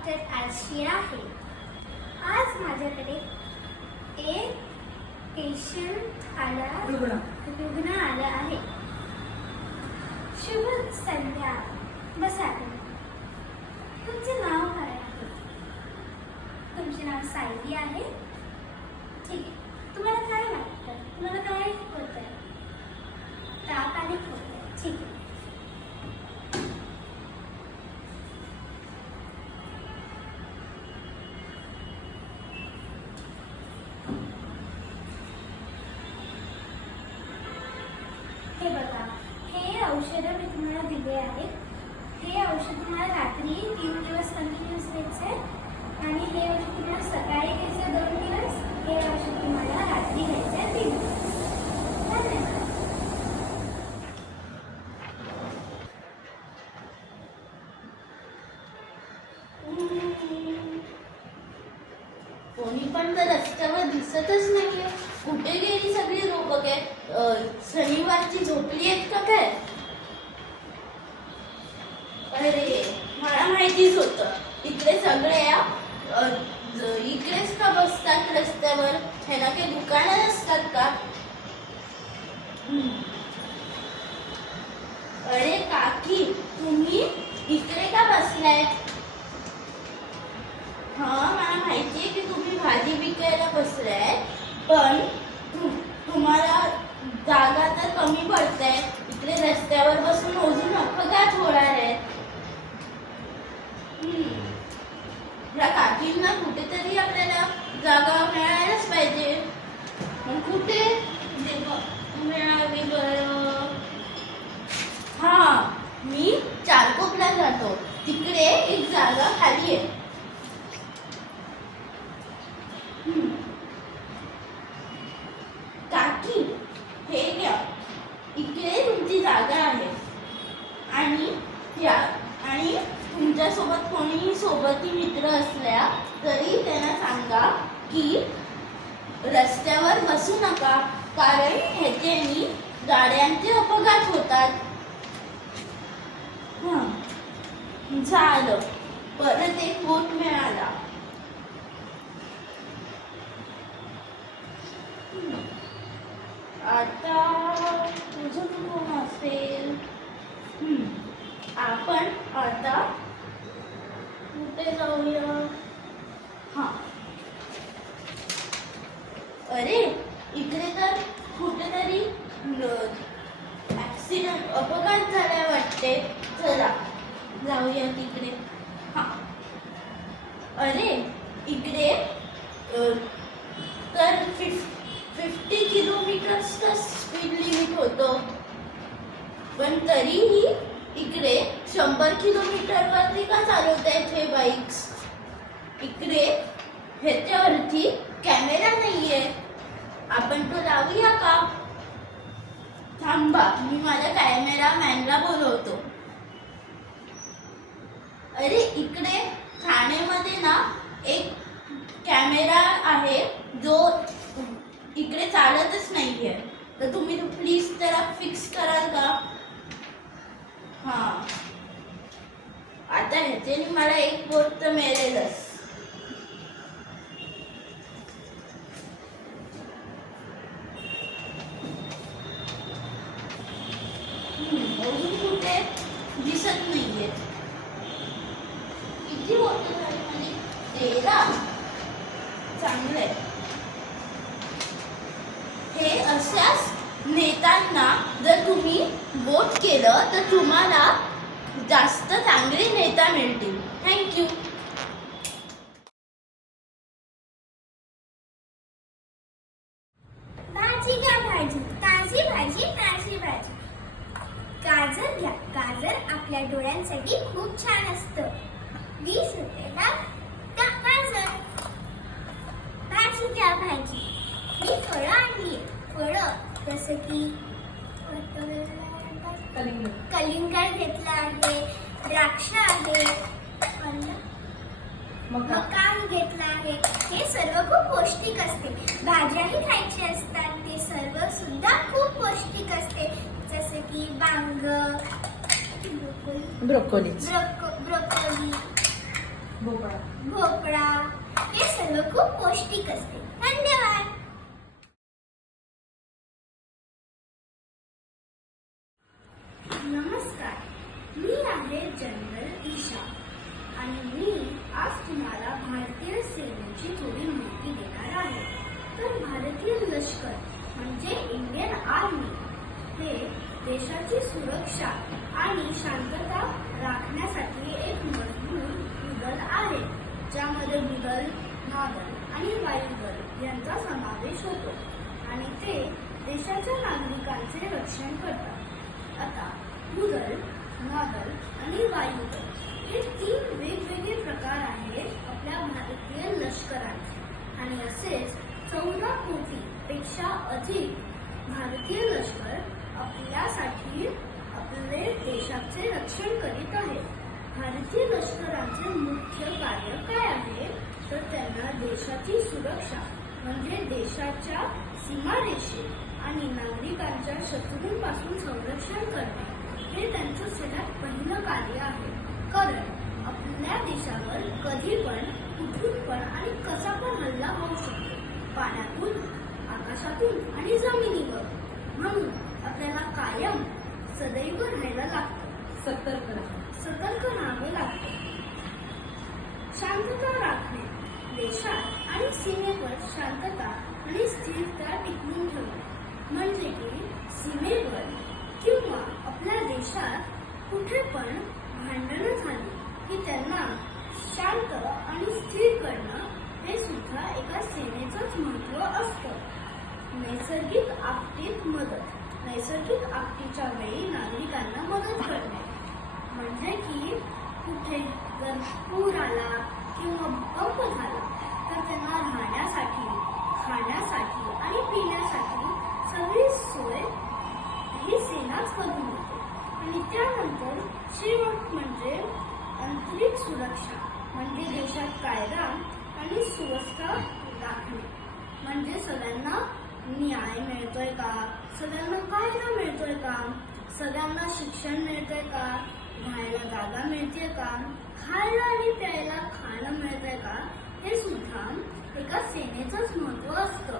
Doctor आरशी आहे. आज माझ्याकडे एक पेशंट आला रुग्ण. आला आहे. शुभ संध्या. बसा. तुमचे नाव काय आहे? तुमचे नाव सायली आहे ठीक आहे तुम्हाला काय वाटतं तुम्हाला काय होतंय ताप आणि खोकला ठीक आहे हे बघा हे औषधं मी तुम्हाला दिले आहेत हे औषध तुम्हाला रात्री तीन दिवस कंटिन्यूस घ्यायचं आहे आणि हे औषध तुम्हाला सकाळी घ्यायचं आहे दोन दिवस हे औषध तुम्हाला रात्री घ्यायचं आहे तीन दिवस धन्यवाद. कोणी पण तर रस्त्यावर दिसतच नाहीये कुठे गेली सगळी लोक काय अं, शनिवारची झोपली आहेत का काय अरे मला माहितीच होतं. इकडे सगळ्या इकडेच का बसतात रस्त्यावर? ह्याला काही दुकानं नसतात का? अरे काकी तुम्ही इकडे का बसलाय? हा मला माहितीये की तुम्ही भाजी विकायला बसलाय पण तुम्हाला जागा तर कमी पडते. इकडे रस्त्यावर बसून अजून अपघात होणार आहेत आपल्या काकींना कुठेतरी आपल्याला जागा मिळायलाच पाहिजे. मग कुठे? मिळावी बरं. हा मी चारकोपला जातो. तिकडे एक जागा खाली आहे हम्म. काकी हे घ्या इकडे तुमची जागा आहे आणि या आणि तुमच्यासोबत कोणी सोबती मित्र असल्या तरी त्यांना सांगा की रस्त्यावर बसू नका कारण ह्याच्यानी गाड्यांचे अपघात होतात. झालं. परत एक बोट मिळाला. आता तुझं कोण असेल? हम्म. आपण आता कुठे जाऊया हा अरे इकडे तर कुठेतरी ऍक्सिडेंट अपघात झालाय वाटते चला जाऊया तिकडे हा अरे इकडे अ, तर फिफ्टी किलोमीटरचं स्पीड लिमिट होतं पण तरीही इकडे शंभर किलोमीटरवरती का चालवत आहेत हे बाईक्स इकडे ह्याच्यावरती कॅमेरा नाहीये. आपण तो लावूया का? थांबा मी माझ्या कॅमेरा मॅनला बोलवतो. अरे इकडे ठाण्यामध्ये ना एक कॅमेरा आहे जो इकडे चालतच नाहीये. तर तुम्ही प्लीज त्याला फिक्स कराल का? हा. आता ह्याच्याने मला एक पोट तर मिळेलच अजून कुठे? दिसत नाहीये. किती बोट झाली तेरा. हे अशाच नेत्यांना जर तुम्ही वोट केलं तर तुम्हाला जास्त चांगले नेता मिळतील. थँक्यू भाजी घ्या भाजी. ताजी भाजी ताजी भाजी. गाजर घ्या. गाजर आपल्या डोळ्यांसाठी खूप छान असतं. वीस रुपयाला गाजर. भाजी घ्या भाजी. मी फळं आणली. फळं जसं की कलिंगड कलिंगड घेतला आहे द्राक्ष आहे अन्न. मका मकाम घेतला आहे. हे सर्व खूप पौष्टिक असते. भाज्याही खायचे असतात. ते सर्व सुद्धा खूप पौष्टिक असते. जसे की वांग ब्रोकोली. ब्रोकोली. भोपळा. भोपळा. हे सर्व खूप पौष्टिक असते. धन्यवाद. नमस्कार. मी आहे जनरल ईशा आणि मी आज तुम्हाला भारतीय सेनेची थोडी माहिती देणार आहे. तर भारतीय लष्कर म्हणजे इंडियन आर्मी. हे देशाची सुरक्षा आणि शांतता राखण्यासाठी एक मजबूत दल आहे ज्यामध्ये भूदल नौदल आणि वायुदल यांचा समावेश होतो आणि ते देशाच्या नागरिकांचे रक्षण करतात. आता भूदल महादल आणि वायुदल हे तीन वेगवेगळे प्रकार आहेत आपल्या भारतीय लष्कराचे. आणि असेच चौदा कोटी पेक्षा अधिक भारतीय लष्कर आपल्यासाठी आपले देशाचे रक्षण करीत आहे भारतीय लष्कराचे मुख्य कार्य काय आहे? तर त्यांना देशाची सुरक्षा म्हणजे देशाच्या सीमारेषेत आणि नागरिकांच्या शत्रूंपासून संरक्षण करणे हे त्यांचं सगळ्यात पहिलं कार्य आहे. कारण आपल्या देशावर कधी पण कुठून पण आणि कसा पण हल्ला होऊ शकतो. पाण्यातून आकाशातून आणि जमिनीवर. म्हणून आपल्याला कायम सदैव राहायला लागतं. सतर्क सतर्क राहावे लागते. शांतता राखणे. देशात आणि सीमेवर शांतता आणि स्थिरता टिकवून ठेवणे. म्हणजे की सीमेवर किंवा आपल्या देशात कुठे पण भांडणं झाली की त्यांना शांत आणि स्थिर करणं हे सुद्धा एका सेनेचंच महत्त्व असतं. नैसर्गिक आपत्तीत मदत नैसर्गिक आपत्तीच्या वेळी नागरिकांना मदत करणे. म्हणजे की कुठे जर पूर आला किंवा भूकंप झाला तर त्यांना राहण्यासाठी खाण्यासाठी आणि पिण्यासाठी सगळी सोय ही सेनाच करून देते आणि त्यानंतर शेवट म्हणजे आंतरिक सुरक्षा म्हणजे देशात कायदा आणि सुव्यवस्था राखणे. म्हणजे सगळ्यांना न्याय मिळतोय का? सगळ्यांना कायदा मिळतोय का? सगळ्यांना शिक्षण मिळतंय का? राहायला जागा मिळते का? खायला आणि प्यायला खाणं मिळतंय का? हे सुद्धा एका सेनेचंच महत्त्व असतं.